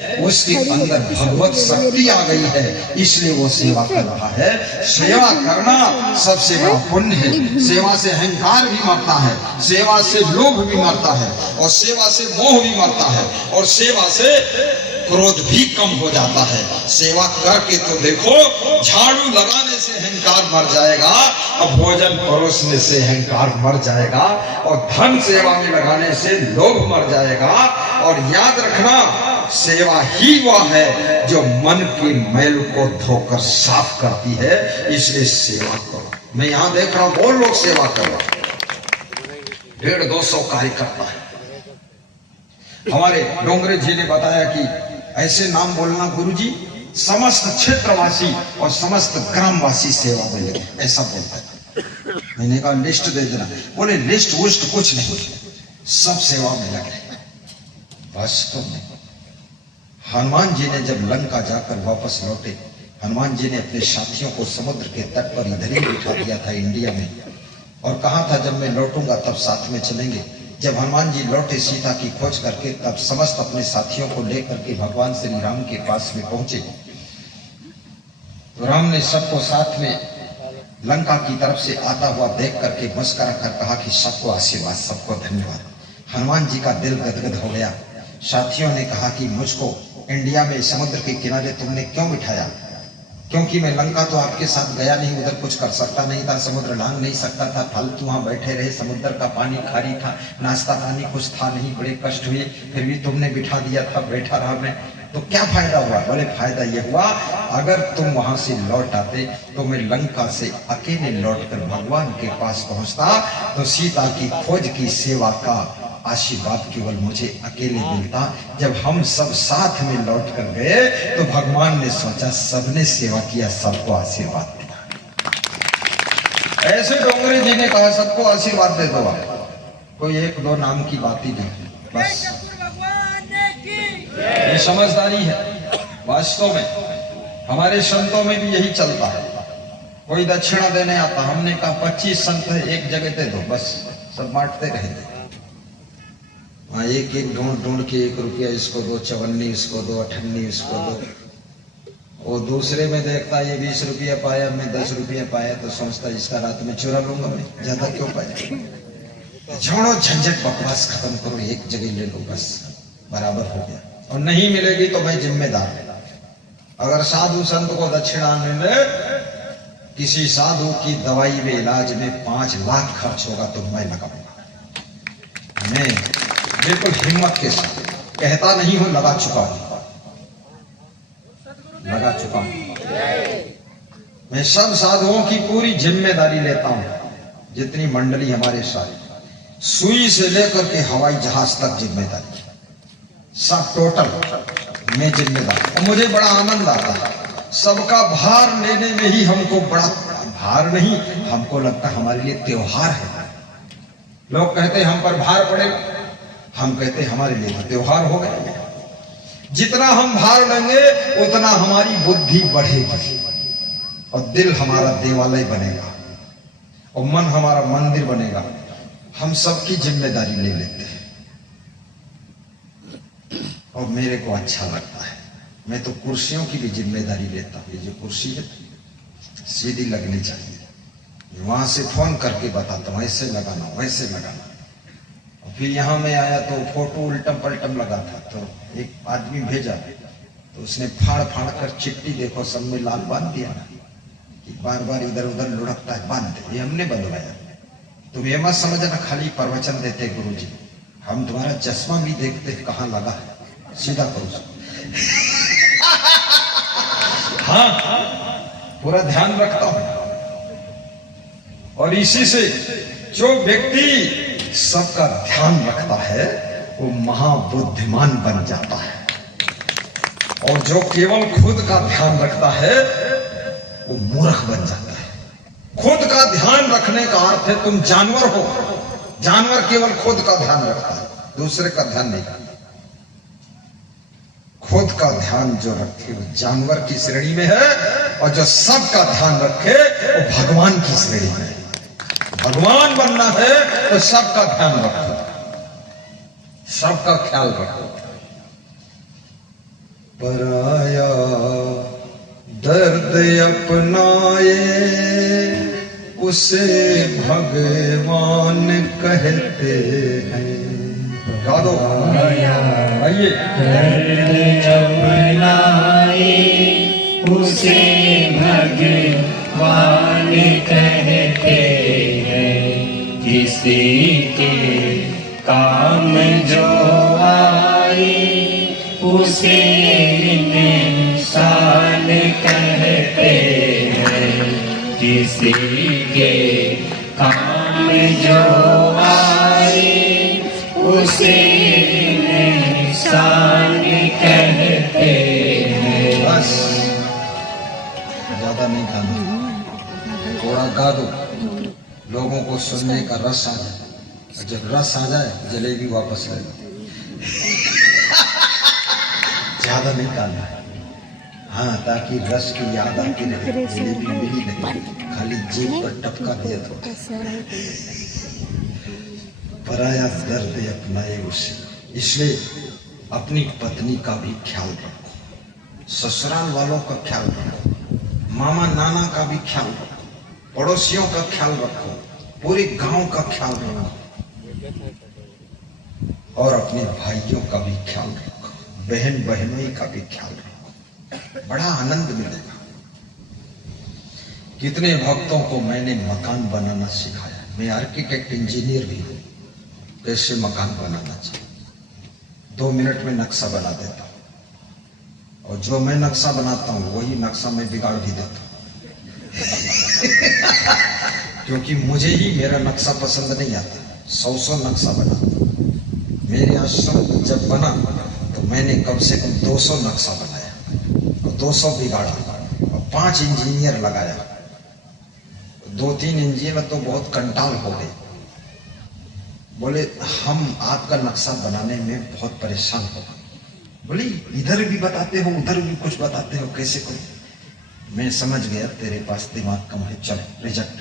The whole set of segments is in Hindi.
उसके अंदर भगवत शक्ति आ गई है, इसलिए वो सेवा कर रहा है। सेवा करना सबसे बड़ा पुण्य है। सेवा से अहंकार भी मरता है, सेवा से लोभ भी मरता है, और सेवा से मोह भी मरता है, और सेवा से क्रोध भी कम हो जाता है। सेवा करके तो देखो, झाड़ू लगाने से अहंकार मर जाएगा, और भोजन परोसने से अहंकार मर जाएगा, और धन सेवा में लगाने से लोभ मर जाएगा। और याद रखना, सेवा ही वह है जो मन की मैल को धोकर साफ करती है, इसलिए सेवा करो। मैं यहां देख रहा हूं बहुत लोग सेवा कर रहे हैं, 150-200 कार्यकर्ता है। हमारे डोंगरे जी ने बताया कि ऐसे नाम बोलना गुरुजी, समस्त क्षेत्रवासी और समस्त ग्रामवासी सेवा में लगे, ऐसा बोलता है। मैंने कहा लिस्ट दे देना, बोले लिस्ट वुस्ट कुछ नहीं, सब सेवा में लगे। वास्तव में हनुमान जी ने जब लंका जाकर वापस लौटे, हनुमान जी ने अपने साथियों को समुद्र के तट पर इधर ही बिठा दिया था इंडिया में, और कहा था जब मैं लौटूंगा तब साथ में चलेंगे। जब हनुमान जी लौटे सीता की खोज करके, तब समस्त अपने साथियों को लेकर के भगवान श्री राम के पास में पहुंचे। तो राम ने सबको साथ में लंका की तरफ से आता हुआ देख करके मुस्कुरा कर कहा कि सबको आशीर्वाद, सबको धन्यवाद। हनुमान जी का दिल गदगद हो गया। साथियों ने कहा कि मुझको इंडिया में समुद्र के किनारे तुमने क्यों बिठाया? क्योंकि मैं लंका तो आपके साथ गया नहीं, उधर कुछ कर सकता नहीं था, समुद्र लांग नहीं सकता था, फालतू वहां बैठे रहे, समुद्र का पानी खारी था, नाश्ता पानी कुछ था नहीं, बड़े कष्ट हुए, फिर भी तुमने बिठा दिया था, बैठा रहा मैं, तो क्या फायदा हुआ? बोले फायदा यह हुआ, अगर तुम वहां से लौट आते तो मैं लंका से अकेले लौटकर भगवान के पास पहुंचता, तो सीता की खोज की सेवा का आशीर्वाद केवल मुझे अकेले मिलता। जब हम सब साथ में लौट कर गए तो भगवान ने सोचा सबने सेवा किया, सबको आशीर्वाद दिया। ऐसे डोंगरे जी ने कहा सबको आशीर्वाद दे दो। कोई 1-2 नाम की बात ही नहीं, बस ये समझदारी है। वास्तव में हमारे संतों में भी यही चलता है। कोई दक्षिणा देने आता, हमने कहा 25 संत है, एक जगह दे दो, बस सब बांटते रहते। हाँ, एक ढूंढ के 1 रुपया इसको दो, 54 इसको दो, 58 इसको दो। वो दूसरे में देखता ये 20 रुपया पाया, मैं 10 रुपया पाया, तो सोचता इसका रात में चुरा लूंगा, मैं ज्यादा क्यों पाया। छोड़ो झंझट, बकवास खत्म करो, एक जगह ले लो, बस बराबर हो गया। और नहीं मिलेगी तो मैं जिम्मेदार। अगर साधु संत को दक्षिणा मिले, किसी साधु की दवाई में इलाज में 5 लाख खर्च होगा तो मैं लगाऊंगा। मैं बिल्कुल हिम्मत के साथ कहता नहीं हूं, लगा चुका हूं। मैं सब साधुओं की पूरी जिम्मेदारी लेता हूं। जितनी मंडली हमारे साथ, सुई से लेकर के हवाई जहाज तक जिम्मेदारी, सब टोटल मैं जिम्मेदार। और मुझे बड़ा आनंद आता है, सबका भार लेने में ही हमको बड़ा भार नहीं, हमको लगता हमारे लिए त्योहार है। लोग कहते हम पर भार पड़ेगा, हम कहते हमारे लिए तो त्योहार हो गया। जितना हम भार लेंगे उतना हमारी बुद्धि बढ़ेगी, और दिल हमारा देवालय बनेगा, और मन हमारा मंदिर बनेगा। हम सबकी जिम्मेदारी ले लेते हैं, और मेरे को अच्छा लगता है। मैं तो कुर्सियों की भी जिम्मेदारी लेता हूं। ये जो कुर्सी है सीधी लगनी चाहिए, वहां से फोन करके बताता हूं ऐसे लगाना, वैसे लगाना। और फिर यहाँ मैं आया तो फोटो उल्टम पलटम लगा था, तो एक आदमी भेजा, तो उसने फाड़ कर चिट्ठी देखो सब में लाल बांध दिया ना, कि बार बार इधर उधर लुढ़कता है, बांध दे। ये हमने बंधवाया। तुम ये मत समझना खाली प्रवचन देते गुरुजी, हम तुम्हारा चश्मा भी देखते कहाँ लगा है, सीधा करो। हाँ, पूरा ध्यान रखता हूं। और इसी से जो व्यक्ति सबका ध्यान रखता है वो महाबुद्धिमान बन जाता है, और जो केवल खुद का ध्यान रखता है वो मूर्ख बन जाता है। खुद का ध्यान रखने का अर्थ है तुम जानवर हो। जानवर केवल खुद का ध्यान रखता है, दूसरे का ध्यान नहीं रखता। खुद का ध्यान जो रखे वो जानवर की श्रेणी में है, और जो सबका ध्यान रखे वो भगवान की श्रेणी में है। भगवान बनना है तो सबका ध्यान रखो, सबका ख्याल रखो। पराया दर्द अपनाए उसे भगवान कहते हैं। गा दो आइए। दर्द अपनाए उसे भगवान कहते हैं, किसी के काम जो आए उसे इंसान कहते हैं, किसी के काम जो आए उसे इंसान कहते हैं। बस ज्यादा नहीं गाना, थोड़ा गा दो, लोगों को सुनने का रस आ जाए। जब रस आ जाए जलेबी वापस ले लो। ज्यादा नहीं गाना है, हाँ, ताकि रस की याद आती रहे। जलेबी मिली नहीं, खाली जेब पर टपका दिया तो। पराया दर्द अपनाए उसे, इसलिए अपनी पत्नी का भी ख्याल रखो, ससुराल वालों का ख्याल रखो, मामा नाना का भी ख्याल रखो, पड़ोसियों का ख्याल रखो, पूरे गांव का ख्याल रखो, और अपने भाइयों का भी ख्याल रखो, बहन बहनों का भी ख्याल रखो। बड़ा आनंद मिलेगा। कितने भक्तों को मैंने मकान बनाना सिखाया। मैं आर्किटेक्ट इंजीनियर भी हूं, कैसे मकान बनाना चाहिए 2 मिनट में नक्शा बना देता हूं, और जो मैं नक्शा बनाता हूं वही नक्शा मैं बिगाड़ भी देता हूं। क्योंकि मुझे ही मेरा नक्शा पसंद नहीं आता, 100 नक्शा बनाता हूं। मेरे आश्रम जब बना तो मैंने कम से कम 200 नक्शा बनाया और 200 बिगाड़ा और 5 इंजीनियर लगाया। 2-3 इंजीनियर तो बहुत कंटाल हो गए, बोले हम आपका नक्शा बनाने में बहुत परेशान हो। बोले इधर भी बताते हो उधर भी कुछ बताते हो, कैसे करूं। मैं समझ गया तेरे पास दिमाग कम है, चलो रिजेक्ट।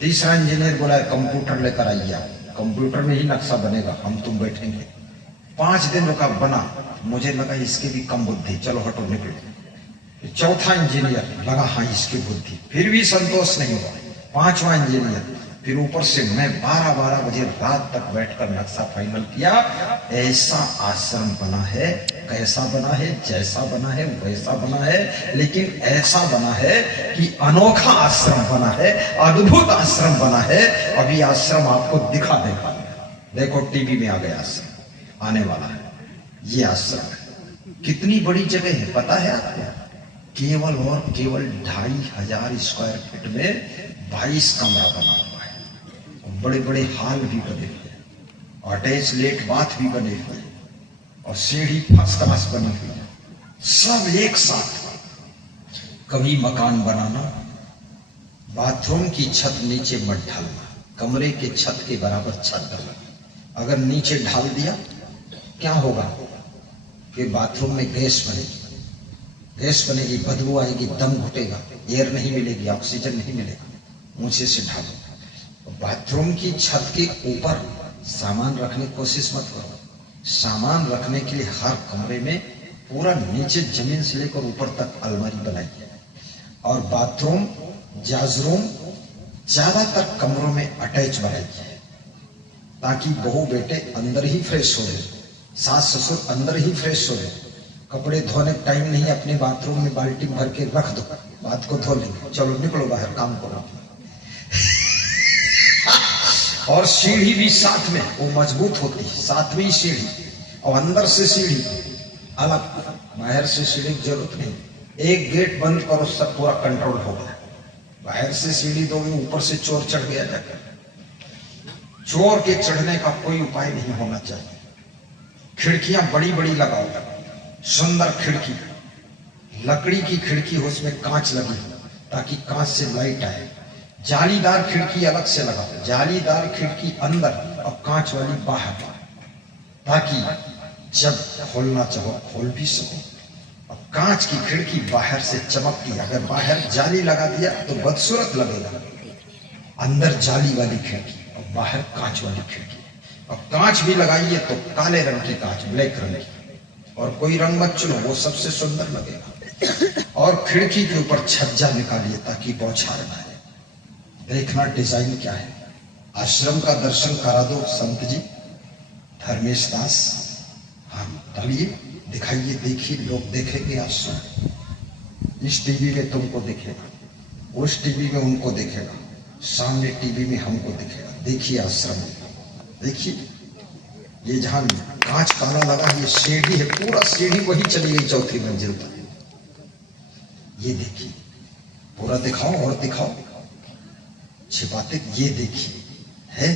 तीसरा इंजीनियर बोला कंप्यूटर लेकर आइए, कंप्यूटर में ही नक्शा बनेगा, हम तुम बैठेंगे। 5 दिन रुका, बना। मुझे लगा इसकी भी कम बुद्धि, चलो हटो निकलो। चौथा इंजीनियर लगा हाँ इसकी बुद्धि, फिर भी संतोष नहीं हुआ। 5वां इंजीनियर, फिर ऊपर से मैं 12-12 बजे रात तक बैठकर नक्शा फाइनल किया। ऐसा आश्रम बना है, कैसा बना है, जैसा बना है वैसा बना है, लेकिन ऐसा बना है कि अनोखा आश्रम बना है, अद्भुत आश्रम बना है। अभी आश्रम आपको दिखा देगा, देखो टीवी में आ गया आश्रम, आने वाला है। ये आश्रम है, कितनी बड़ी जगह है पता है आपको? केवल और केवल 2500 स्क्वायर फीट में 22 कमरा बना हुआ है। बड़े बड़े हॉल भी बने हुए, अटैच लेट बाथ भी बने हुए, और सीढ़ी फर्स्ट क्लास बनी हुई है, सब एक साथ। कभी मकान बनाना, बाथरूम की छत नीचे मत ढालना, कमरे के छत के बराबर छत डालना। अगर नीचे ढाल दिया क्या होगा कि बाथरूम में गैस बनेगी, बदबू आएगी, दम घुटेगा, एयर नहीं मिलेगी, ऑक्सीजन नहीं मिलेगा। ऊंचे से ढालो। बाथरूम की छत के ऊपर सामान रखने की कोशिश मत करो। सामान रखने के लिए हर कमरे में पूरा नीचे जमीन से लेकर ऊपर तक अलमारी बनाइए। और बाथरूम, जाजरूम ज्यादातर कमरों में अटैच बनाइए, ताकि बहू बेटे अंदर ही फ्रेश हो रहे, सास ससुर अंदर ही फ्रेश हो रहे। कपड़े धोने का टाइम नहीं, अपने बाथरूम में बाल्टी भर के रख दो, बात को धो लेंगे, चलो निकलो बाहर काम करो। और सीढ़ी भी साथ में, वो मजबूत होती है, 7वीं सीढ़ी, और अंदर से सीढ़ी अलग, बाहर से सीढ़ी की जरूरत नहीं। एक गेट बंद करो, सब पूरा कंट्रोल होगा। बाहर से सीढ़ी दोगे, ऊपर से चोर चढ़ गया जाकर, चोर के चढ़ने का कोई उपाय नहीं होना चाहिए। खिड़कियां बड़ी बड़ी लगाओ, सुंदर खिड़की, लकड़ी की खिड़की हो, उसमें कांच लगी हो, ताकि कांच से लाइट आए। जालीदार खिड़की अलग से लगाओ, जालीदार खिड़की अंदर और कांच वाली बाहर, ताकि जब खोलना चाहो खोल भी सको। और कांच की खिड़की बाहर से चमकती, अगर बाहर जाली लगा दिया तो बदसूरत लगेगा। अंदर जाली वाली खिड़की और बाहर कांच वाली खिड़की, और कांच भी लगाइए तो काले रंग की कांच, ब्लैक रंग की, और कोई रंग मत चुनो, वो सबसे सुंदर लगेगा। और खिड़की के ऊपर छज्जा निकालिए ताकि बौछार ना आए। देखना डिजाइन क्या है। आश्रम का दर्शन करा दो संत जी, धर्मेश दास। हाँ डालिए, दिखाइए, देखिए, लोग देखेंगे आश्रम। इस टीवी में तुमको दिखेगा, उस टीवी में उनको देखेगा, सामने टीवी में हमको दिखेगा। देखिए आश्रम, देखिए ये जहां कांच ताला लगा, ये सीढ़ी है, पूरा सीढ़ी वही चली गई चौथी मंजिल तक। ये देखिए, पूरा दिखाओ और दिखाओ, छिपाते। ये देखिए है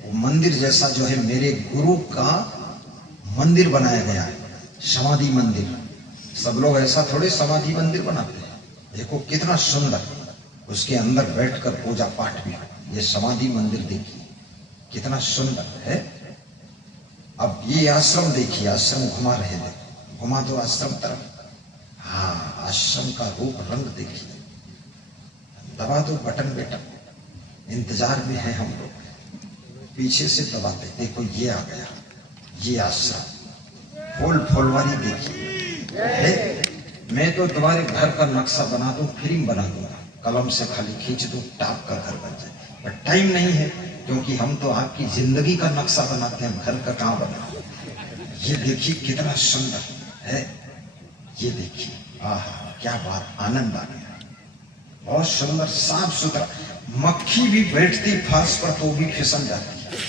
वो मंदिर जैसा जो है मेरे गुरु का मंदिर बनाया गया है, समाधि मंदिर। सब लोग ऐसा थोड़े समाधि मंदिर बनाते हैं। देखो कितना सुंदर, उसके अंदर बैठकर पूजा पाठ भी। ये समाधि मंदिर देखिए कितना सुंदर है। अब ये आश्रम देखिए, आश्रम घुमा रहे थे, घुमा दो आश्रम तरफ। हाँ, आश्रम का रूप रंग देखिए। दबा दो बटन बेटा, इंतजार में है हम लोग। पीछे से दबाते, देखो ये आ गया, ये आश्रम। फूल फुलवारी देखिए है। मैं तो तुम्हारे घर का नक्शा बना दूं, फिल्म बना दूंगा, कलम से खाली खींच दूं, टाप का घर बन जाए। पर टाइम नहीं है, क्योंकि हम तो आपकी जिंदगी का नक्शा बनाते हैं, घर का कहां बना। ये देखिए कितना सुंदर है, ये देखिए, आह क्या बात, आनंद आ गया। बहुत सुंदर, साफ सुथरा। मक्खी भी बैठती फांस पर तो भी फिसल जाती है,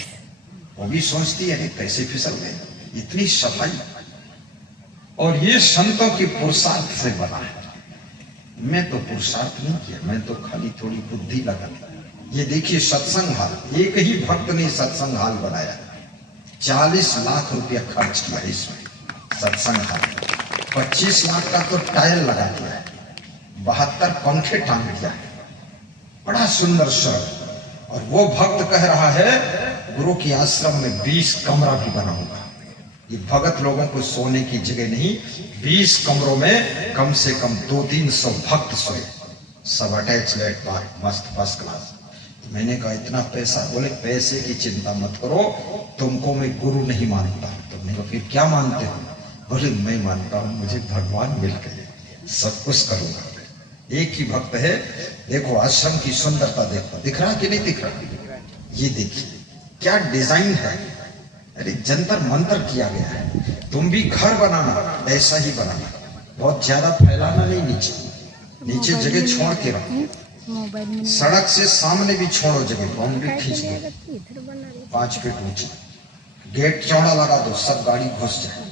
वो भी सोचती है कैसे फिसल गए, इतनी सफाई। और ये संतों की पुरुषार्थ से बना है। मैं तो पुरुषार्थ नहीं किया, मैं तो खाली थोड़ी बुद्धि लगा। ये देखिए सत्संग हाल, एक ही भक्त ने सत्संग हाल बनाया, 40 लाख रुपया खर्च किया इसमें सत्संग हाल। 25 लाख का तो टायर लगा दिया है, 72 पंखे टांग दिया है, बड़ा सुंदर शहर। और वो भक्त कह रहा है गुरु के आश्रम में 20 कमरा भी बनाऊंगा। ये भगत लोगों को सोने की जगह नहीं, 20 कमरों में कम से कम 200-300 भक्त सोए, सब अटैच लेट बाथ, मस्त फर्स्ट क्लास। तो मैंने कहा इतना पैसा? बोले पैसे की चिंता मत करो, तुमको मैं गुरु नहीं मानता। तुमने कहा फिर क्या मानते हो? बोले मैं मानता हूं मुझे भगवान मिल गए, सब कुछ करूंगा। एक ही भक्त है। देखो आश्रम की सुंदरता देखो, दिख रहा कि नहीं दिख रहा? ये देखिए क्या डिजाइन है, अरे जंतर मंतर किया गया है। तुम भी घर बनाना ऐसा ही बनाना, बहुत ज्यादा फैलाना नहीं, नीचे जगह छोड़ के रखो। सड़क से सामने भी छोड़ो जगह, बाउंड्री खींच दो 5 फीट ऊंची, गेट चौड़ा लगा दो, सब गाड़ी घुस जाए।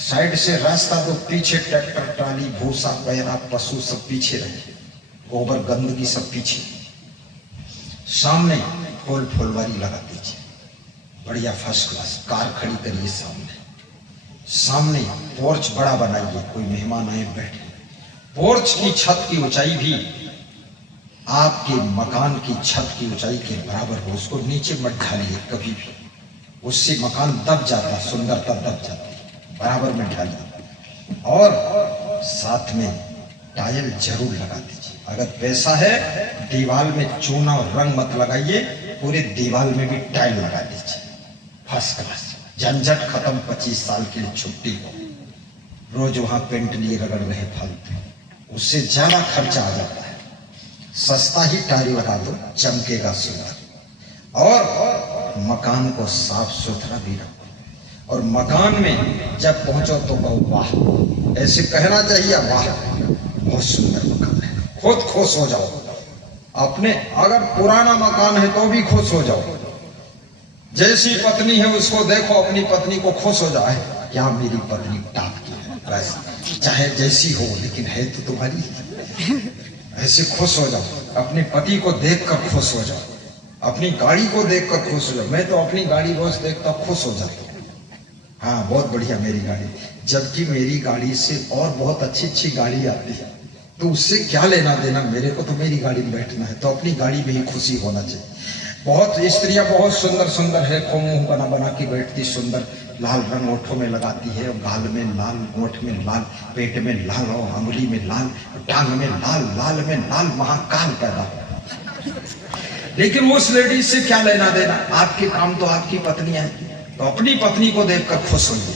साइड से रास्ता दो, पीछे ट्रैक्टर ट्राली भूसा पैरा पशु सब पीछे रहे, गोबर गंदगी सब पीछे। सामने फूल फुलवारी लगा दीजिए, बढ़िया फर्स्ट क्लास। कार खड़ी करिए सामने पोर्च बड़ा बनाइए, कोई मेहमान आए बैठे। पोर्च की छत की ऊंचाई भी आपके मकान की छत की ऊंचाई के बराबर हो, उसको नीचे मत ढालिए कभी भी, उससे मकान दब जाता, सुंदरता दब जाती, बराबर में ढालिए। और साथ में टाइल जरूर लगा दीजिए। अगर पैसा है दीवार में चूना और रंग मत लगाइए, पूरे दीवार में भी टाइल लगा दीजिए, फर्स्ट क्लास। झंझट खत्म, 25 साल के लिए छुट्टी हो, रोज वहां पेंट लिए रगड़ रहे फालतू, उससे ज्यादा खर्चा आ जाता है। सस्ता ही टाइल लगा दो, चमकेगा सुंदर। और मकान को साफ सुथरा भी रखो। और मकान में जब पहुंचो तो कहो वाह, ऐसे कहना चाहिए वाह बहुत सुंदर मकान है, खुद खुश हो जाओ अपने। अगर पुराना मकान है तो भी खुश हो जाओ। जैसी पत्नी है उसको देखो, अपनी पत्नी को खुश हो जाए, क्या मेरी पत्नी टाप की है, बस चाहे जैसी हो लेकिन है तो तुम्हारी। ऐसे खुश हो जाओ, अपने पति को देखकर खुश हो जाओ, अपनी गाड़ी को देखकर खुश हो जाओ। मैं तो अपनी गाड़ी रोज देखता खुश हो जाता हूँ, हाँ बहुत बढ़िया मेरी गाड़ी। जबकि मेरी गाड़ी से और बहुत अच्छी अच्छी गाड़ी आती है, तो उससे क्या लेना देना, मेरे को तो मेरी गाड़ी में बैठना है, तो अपनी गाड़ी में ही खुशी होना चाहिए। बहुत स्त्रियां बहुत सुंदर सुंदर है, मुंह बना बना के बैठती, सुंदर लाल रंग ओठों में लगाती है, और गाल में लाल, ओठ में लाल, पेट में लाल, और अंगुली में लाल, टांग में लाल, लाल में लाल, महाकाल पैदा हो। लेकिन उस लेडीज से क्या लेना देना, आपके काम तो आपकी पत्नियां हैं, तो अपनी पत्नी को देखकर खुश होइए।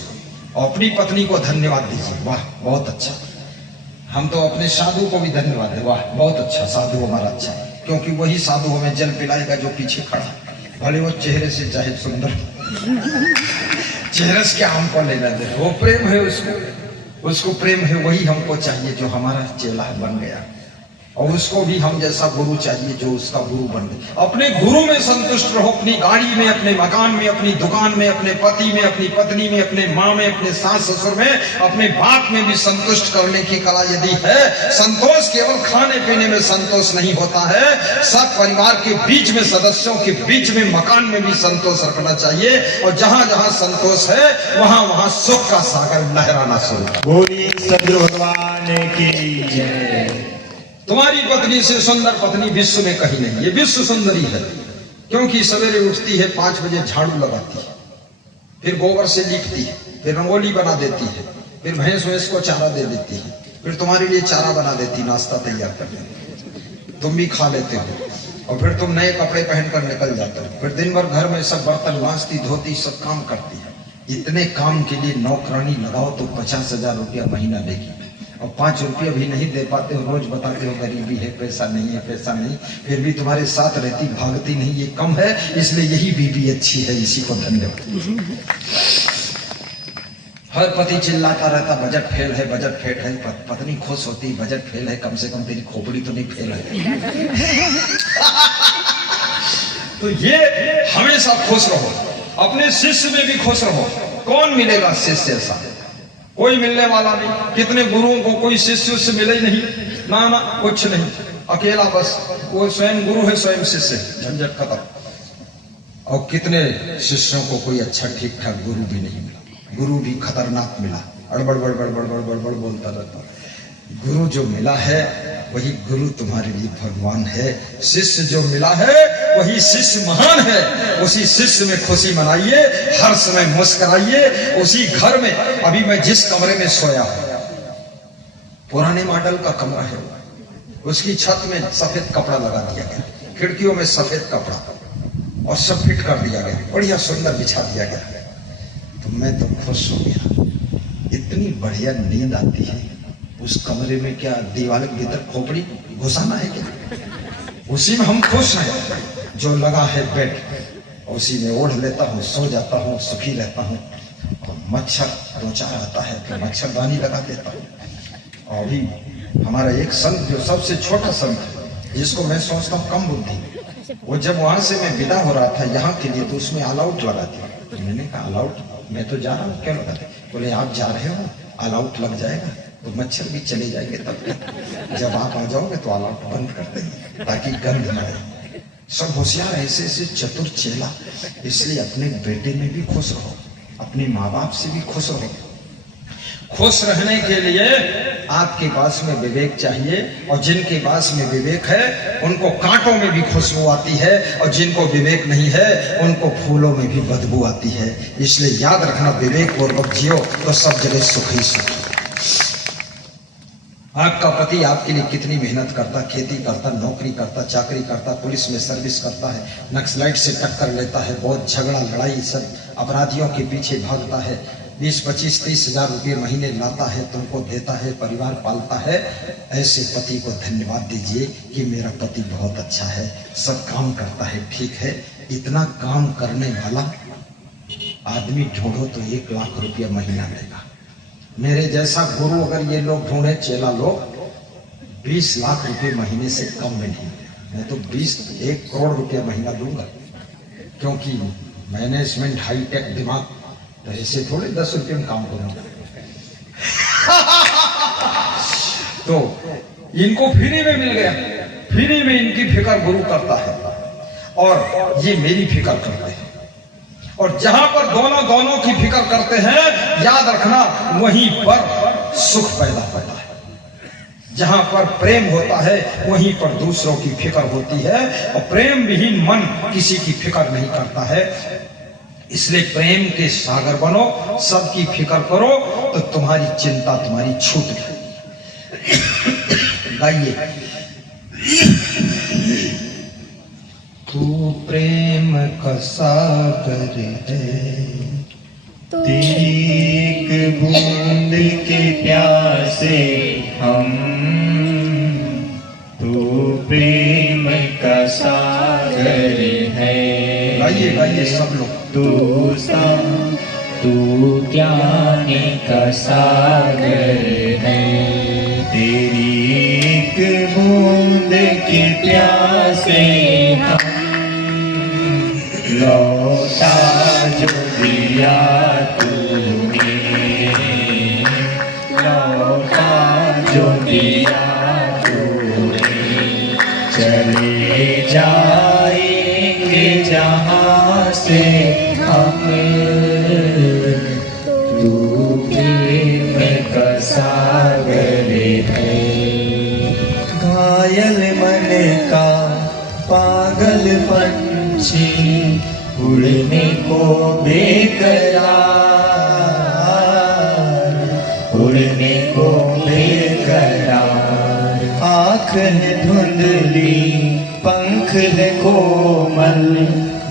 और अपनी पत्नी को धन्यवाद दीजिए, वाह बहुत अच्छा। हम तो अपने साधु को भी धन्यवाद दें, वाह बहुत अच्छा, साधु हमारा अच्छा है, क्योंकि वही साधु हमें जल पिलाएगा जो पीछे खड़ा, भले वो चेहरे से चाहे सुंदर चेहरे से क्या हमको लेना दे, वो प्रेम है, उसको प्रेम है, वही हमको चाहिए जो हमारा चेला बन गया, और उसको भी हम जैसा गुरु चाहिए जो उसका गुरु बन गए। अपने गुरु में संतुष्ट रहो, अपनी गाड़ी में, अपने मकान में, अपनी दुकान में, अपने पति में, अपनी पत्नी में, अपने माँ में, अपने सास ससुर में, अपने बाप में भी संतुष्ट करने की कला यदि है। संतोष केवल खाने पीने में संतोष नहीं होता है, सब परिवार के बीच में, सदस्यों के बीच में, मकान में भी संतोष रखना चाहिए, और जहां जहां संतोष है वहां वहां सुख का सागर लहराना शुरू। बोलिए सद्गुरु भगवान की जय। तुम्हारी पत्नी से सुंदर पत्नी विश्व में कहीं नहीं, ये विश्व सुंदरी है, क्योंकि सवेरे उठती है 5 बजे, झाड़ू लगाती है, फिर गोबर से लीपती है, फिर रंगोली बना देती है, फिर भैंस को चारा दे देती है, फिर तुम्हारे लिए चारा बना देती, नाश्ता तैयार कर देती, तुम भी खा लेते हो, और फिर तुम नए कपड़े पहनकर निकल जाते हो, फिर दिन भर घर में सब बर्तन मांजती, धोती, सब काम करती है। इतने काम के लिए नौकरानी लगाओ तो 50,000 रुपया महीना देगी, और 5 रुपये भी नहीं दे पाते हो, रोज बताते हो गरीबी है, पैसा नहीं है, पैसा नहीं, फिर भी तुम्हारे साथ रहती, भागती नहीं, ये कम है, इसलिए यही बीबी अच्छी है, इसी को धन्यवाद। हर पति चिल्लाता रहता बजट फेल है, बजट फेल है, पत्नी खुश होती बजट फेल है, कम से कम तेरी खोपड़ी तो नहीं फेल है। तो ये हमेशा खुश रहो, अपने शिष्य में भी खुश रहो। कौन मिलेगा शिष्य ऐसा? कोई मिलने वाला नहीं। कितने गुरुओं को कोई शिष्य से मिले ही नहीं, ना कुछ नहीं, अकेला बस वो स्वयं गुरु है, स्वयं शिष्य, झंझट खत्म। और कितने शिष्यों को कोई अच्छा ठीक ठाक गुरु भी नहीं मिला, गुरु भी खतरनाक मिला, अड़बड़ बड़बड़ बड़बड़ बड़बड़ बोलता रहता। गुरु जो मिला है वही गुरु तुम्हारे लिए भगवान है। शिष्य जो मिला है वही शिष्य महान है। उसी शिष्य में खुशी मनाइए, हर समय मुस्कुराइए। उसी घर में, अभी मैं जिस कमरे में सोया हूं, पुराने मॉडल का कमरा है, उसकी छत में सफेद कपड़ा लगा दिया गया, खिड़कियों में सफेद कपड़ा, और सब फिट कर दिया गया, बढ़िया सुंदर बिछा दिया गया। तो मैं तो खुश हो गया, इतनी बढ़िया नींद आती है। उस कमरे में क्या दीवार के भीतर खोपड़ी घुसाना है क्या? उसी में हम खुश हैं। जो लगा है बेड, उसी में ओढ़ लेता हूँ, सो जाता हूँ, सुखी रहता हूँ। और मच्छर 2-4 आता है तो मच्छरदानी लगा देता हूँ। और अभी हमारा एक संत, जो सबसे छोटा संत है, जिसको मैं सोचता हूँ कम बुद्धि, वो जब वहां से मैं विदा हो रहा था यहाँ के लिए, तो उसमें ऑल आउट लगा दिया। तो मैंने कहा ऑल आउट, मैं तो जा रहा हूँ, क्यों लगा दे? बोले आप जा रहे हो, ऑल आउट लग जाएगा तो मच्छर भी चले जाएंगे, तब जब आप आ जाओगे तो ऑल आउट बंद कर देंगे ताकि गंध न आए। सब होशियार, ऐसे चतुर चेला। इसलिए अपने बेटे में भी खुश रहो, अपने माँ बाप से भी खुश रहो। खुश रहने के लिए आपके पास में विवेक चाहिए, और जिनके पास में विवेक है उनको कांटों में भी खुशबू आती है, और जिनको विवेक नहीं है उनको फूलों में भी बदबू आती है। इसलिए याद रखना, विवेक पूर्वक जियो तो सब जगह सुख ही सुख। आपका पति आपके लिए कितनी मेहनत करता, खेती करता, नौकरी करता, चाकरी करता, पुलिस में सर्विस करता है, नक्सलाइट से टक्कर लेता है, बहुत झगड़ा लड़ाई सब अपराधियों के पीछे भागता है, 20, 25, 30 हजार रुपये महीने लाता है, तुमको देता है, परिवार पालता है। ऐसे पति को धन्यवाद दीजिए कि मेरा पति बहुत अच्छा है, सब काम करता है, ठीक है। इतना काम करने वाला आदमी ढूंढो तो 1 लाख रुपया महीना देगा। मेरे जैसा गुरु अगर ये लोग ढूंढे, चेला लोग, 20 लाख रुपए महीने से कम में नहीं। मैं तो 1 करोड़ रुपया महीना दूंगा, क्योंकि मैनेजमेंट हाईटेक दिमाग, तो ऐसे थोड़े 10 रुपये में काम करूंगा। तो इनको फ्री में मिल गया, फ्री में इनकी फिक्र गुरु करता है, और ये मेरी फिक्र करते हैं। और जहां पर दोनों की फिक्र करते हैं, याद रखना वहीं पर सुख पैदा होता है। जहां पर प्रेम होता है वहीं पर दूसरों की फिक्र होती है, और प्रेम विहीन मन किसी की फिक्र नहीं करता है। इसलिए प्रेम के सागर बनो, सबकी फिक्र करो, तो तुम्हारी चिंता तुम्हारी छूट गई। गाइए, तू प्रेम का सागर है, तेरी एक बूंद के प्यासे हम, तू प्रेम का सागर है। गाइए गाइए सब लोग। तू ज्ञान का सागर है। तेरी एक बूंद के प्यासे हम, लौटा जो दिया तूने, लौटा जो दिया तूने। चले जाएंगे जहाँ से हम, तू प्रेम का सागर है। घायल मन का पागल पंछी, उड़ने को बेकरार, उड़ने को बेकरार। आँख है धुंधली, पंख है कोमल,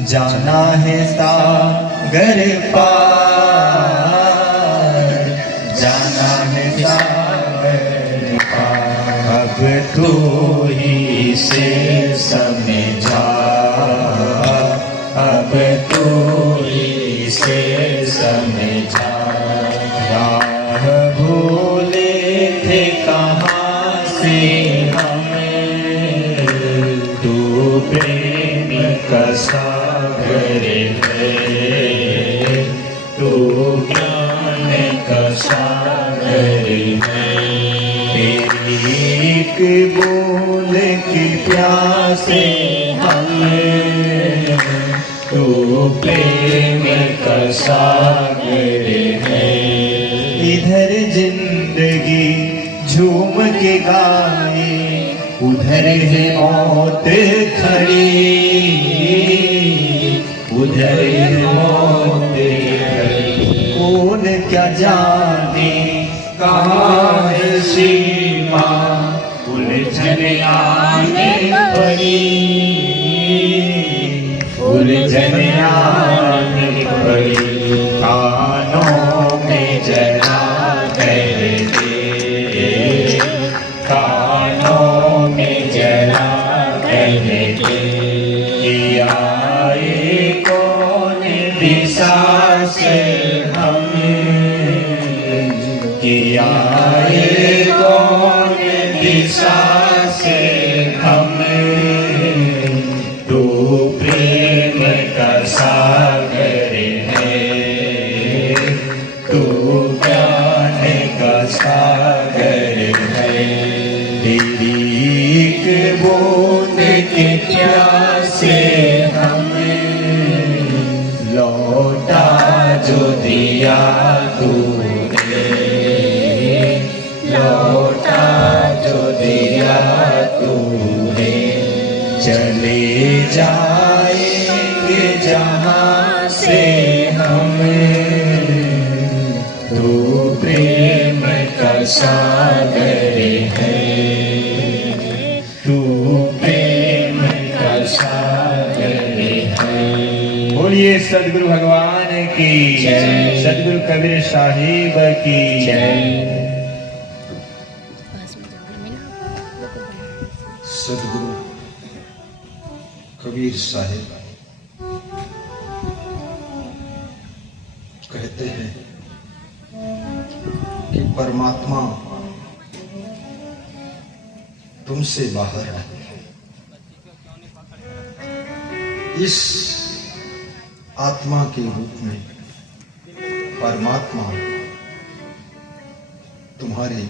जाना है सागर पार, जाना है सागर पार। अब तू ही से समझा, अब तू ही से समझा। राह भूले थे कहाँ से हम, तू प्रेम का सागर है। तू ज्ञान का सागर है। तेरी एक बूंद की प्यासे हम, तू प्रेम का सागर है। इधर जिंदगी झूम के गाए, उधर है मौत खड़ी, उधर है मौत खड़ी। कौन क्या जाने कहाँ है सीमा, उलझन आने पड़ी, उलझन आने पड़ी। कानों में जरा कर दे, कानों में जरा कर दे। आए कौन दिशा से हम, किया कौन दिशा से हम, तू प्रेम का सागर है। तू ज्ञान का सागर है। तेरी एक बूंद के प्यासे हम, लौटा जो दिया तूने, लौटा जो दिया तूने। चले जाएंगे जहाँ से हम, तू प्रेम का सागर है। तू प्रेम का सागर है। बोलिए सदगुरु भगवान की जय, सदगुरु कबीर साहिब की जय। सदगुरु कबीर साहिब कहते हैं कि परमात्मा तुमसे बाहर है। इस आत्मा के रूप में परमात्मा तुम्हारे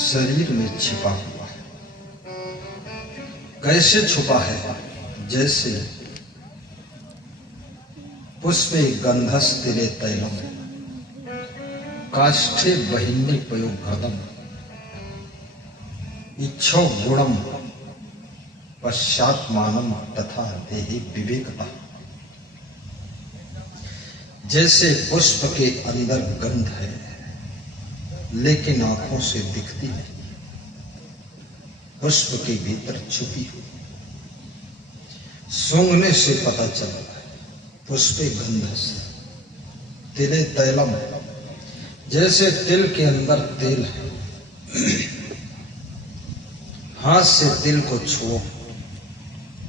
शरीर में छिपा हुआ है। कैसे छुपा है? जैसे पुष्पे गंधस्तिरे तैलम, काष्ठे बहिन्ने पयोघ्रदम, इच्छो गुणम पश्चात्मानम तथा देहि विवेकता। जैसे पुष्प के अंदर गंध है लेकिन आंखों से दिखती नहीं, पुष्प के भीतर छुपी हुई, सूंघने से पता चलता है। पुष्पे गंधस तिले तैलम, जैसे तिल के अंदर तेल है, हाथ से तिल को छुओ,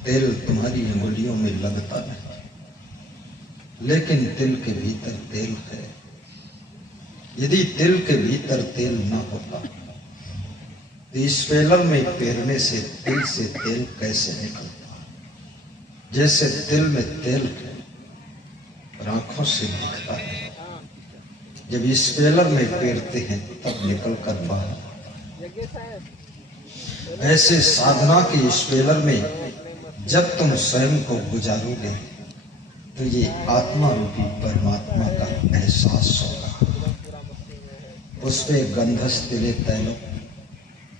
तेल तुम्हारी अंगुलियों में लगता नहीं, लेकिन तिल के भीतर तेल है। यदि तिल के भीतर तेल ना होता तो इस पेलर में पेरने से तिल से तेल कैसे निकलता? जैसे तिल में तेल है, आंखों से दिखता है, जब इस पेलर में पेरते हैं तब निकल कर बाहर। ऐसे साधना के इस पेलर में जब तुम स्वयं को गुजारोगे तो ये आत्मा रूपी परमात्मा का एहसास होगा। पुष्पे गंधस तिले तैलो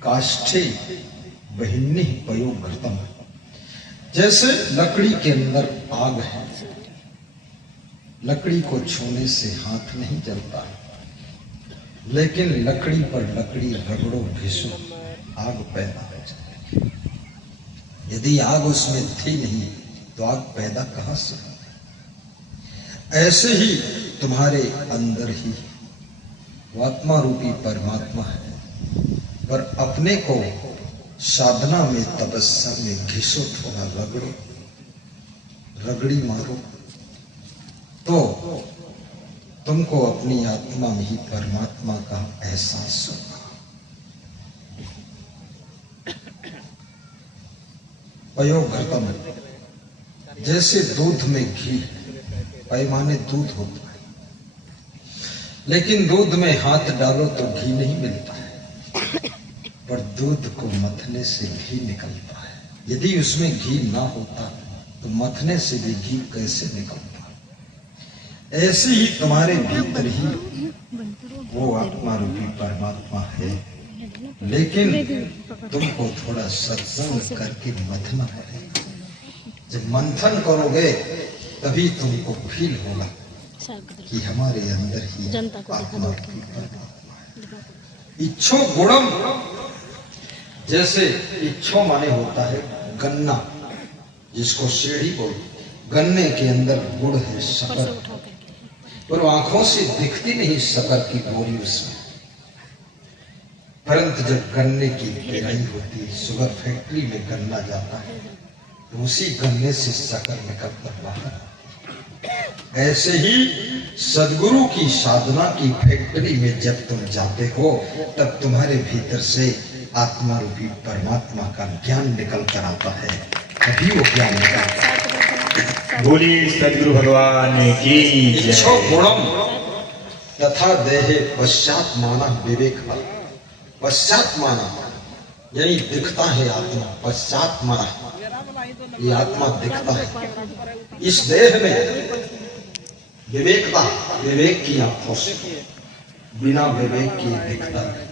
काष्ठे बहिन्नि पयोघृतम, जैसे लकड़ी के अंदर आग है, लकड़ी को छूने से हाथ नहीं जलता, लेकिन लकड़ी पर लकड़ी रगड़ो घिसो आग पैदा हो जाती। यदि आग उसमें थी नहीं तो आग पैदा कहां से? ऐसे ही तुम्हारे अंदर ही आत्मा रूपी परमात्मा है, पर अपने को साधना में तपस्या में घिसो, थोड़ा रगड़ो, रगड़ी मारो, तो तुमको अपनी आत्मा में ही परमात्मा का एहसास होगा। पयोघृतम, जैसे दूध में घी, पैमाने दूध होता है, लेकिन दूध में हाथ डालो तो घी नहीं मिलता है, पर दूध को मथने से घी निकलता है। यदि उसमें घी ना होता तो मथने से भी घी कैसे निकलता? ऐसे ही तुम्हारे भीतर ही वो आत्मा रूपी परमात्मा है, लेकिन तुमको थोड़ा सत्संग करके मथना पड़ेगा। जब मंथन करोगे तभी तुमको फील होगा कि हमारे अंदर ही आत्मा रूपी परमात्मा है। इच्छो गुणम, जैसे इच्छो माने होता है गन्ना, जिसको सीढ़ी बोलते, गन्ने के अंदर गुड़ है, शक्कर, पर आंखों से दिखती नहीं शक्कर की गोरी उसमें, परंतु जब गन्ने की पेराई होती है, शुगर फैक्ट्री में गन्ना जाता है, तो उसी गन्ने से शक्कर निकलकर बाहर। ऐसे ही सदगुरु की साधना की फैक्ट्री में जब तुम जाते हो तब तुम्हारे भीतर से आत्मा रूपी परमात्मा का ज्ञान निकल कर आता है, तभी वो ज्ञान निकलता है। बोलिए सदगुरु भगवान की जय। इच्छो गुणम तथा देहे पश्चात माना विवेक, पश्चात माना यानी दिखता है आत्मा, पश्चात माना ये आत्मा दिखता है। इस देह में विवेकता, विवेक की आंखों से, बिना विवेक के दिखता है,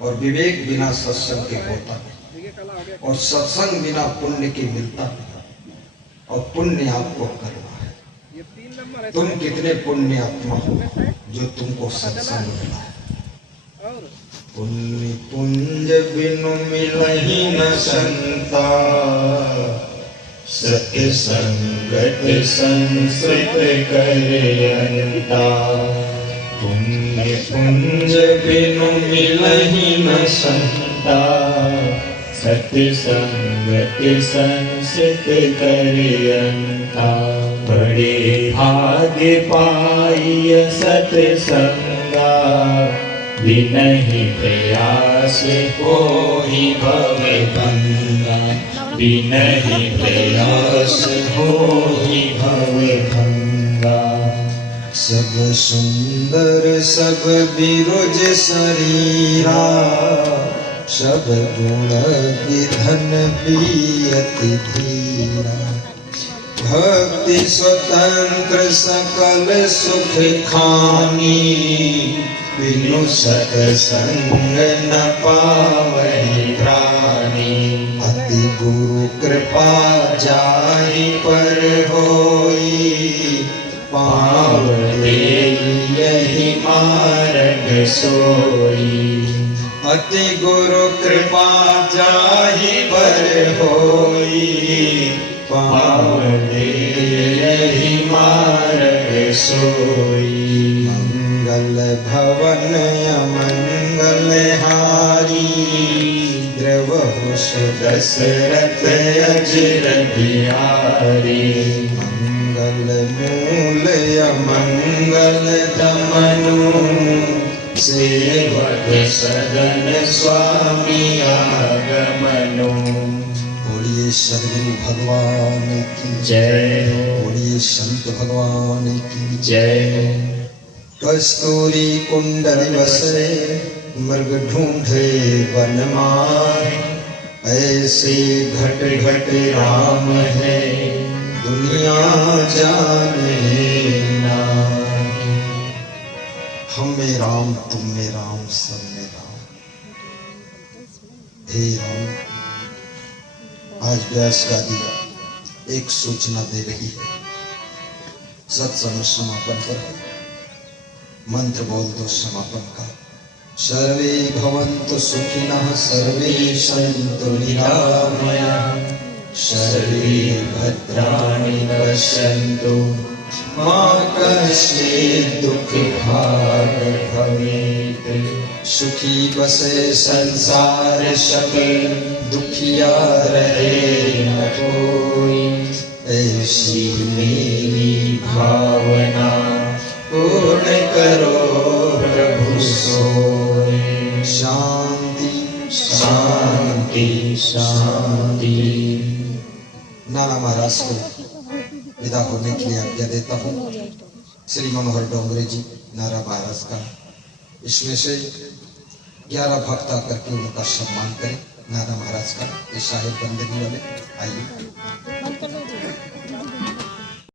और विवेक बिना सत्संग के होता है, और सत्संग बिना पुण्य के मिलता है, और पुण्य आपको करना है। तुम कितने पुण्य आत्मा हो जो तुमको सत्संग मिला है। पुण्य पुंज बिनु मिलहि न संता, सत्य संगत संस्कृत करयंता। पुण्य पुंज बिनु मिलहि न संता, सत्य संगत संस्कृत करयंता। बड़े भाग्य पाइय सत्संगा, बिनहि प्रयास होहि भव भंगा। बिनहि प्रयास होहि भव भंगा। सब सुंदर सब बिरुज शरीरा, सब गुण विधन भी अति धीरा। भक्ति स्वतंत्र सकल सुख खानी, बिनु सत्संग न पावहि प्राणी। अति गुरु कृपा जाहि पर होई, पावते यही मार्ग सोई। अति गुरु कृपा जाहि पर होई, पावले यही मार्ग सोई। मंगल भवन अमंगल हारी द्रवहु दशरथ अजर बिहारी। मंगल मूल अमंगल दमनु सेवक सदन स्वामी आगमनो। बोलिए सदगुरु भगवान की जय। बोलिए संत भगवान की जय। कस्तूरी कुंडल बसे मृग ढूंढे वन माय। ऐसे घट घट राम है दुनिया जाने ना। हम में राम तुम में राम सब में राम। हे राम, आज व्यास गादी एक सूचना दे रही है। सत्संग समापन पर मंत्र बोल दो समापन का। सर्वे भवन्तु सुखिनः सर्वे सन्तु निरामयाः सर्वे भद्राणि पश्यन्तु मा कश्चित् दुःखभाग् भवेत्। सुखी बसे संसार सकल दुखिया रहे न कोई। ऐसी मेरी भावना पूर्ण करो प्रभु सोई। शांति शांति शांति। नाना महाराज को विदा होने के लिए आज्ञा देता हूँ। श्री मनोहर डोंगरे जी नारा महाराज का, इसमें से 11 भक्त आकर के उनका सम्मान करें। नारा महाराज का ये साहेब बंदगी वाले आइए।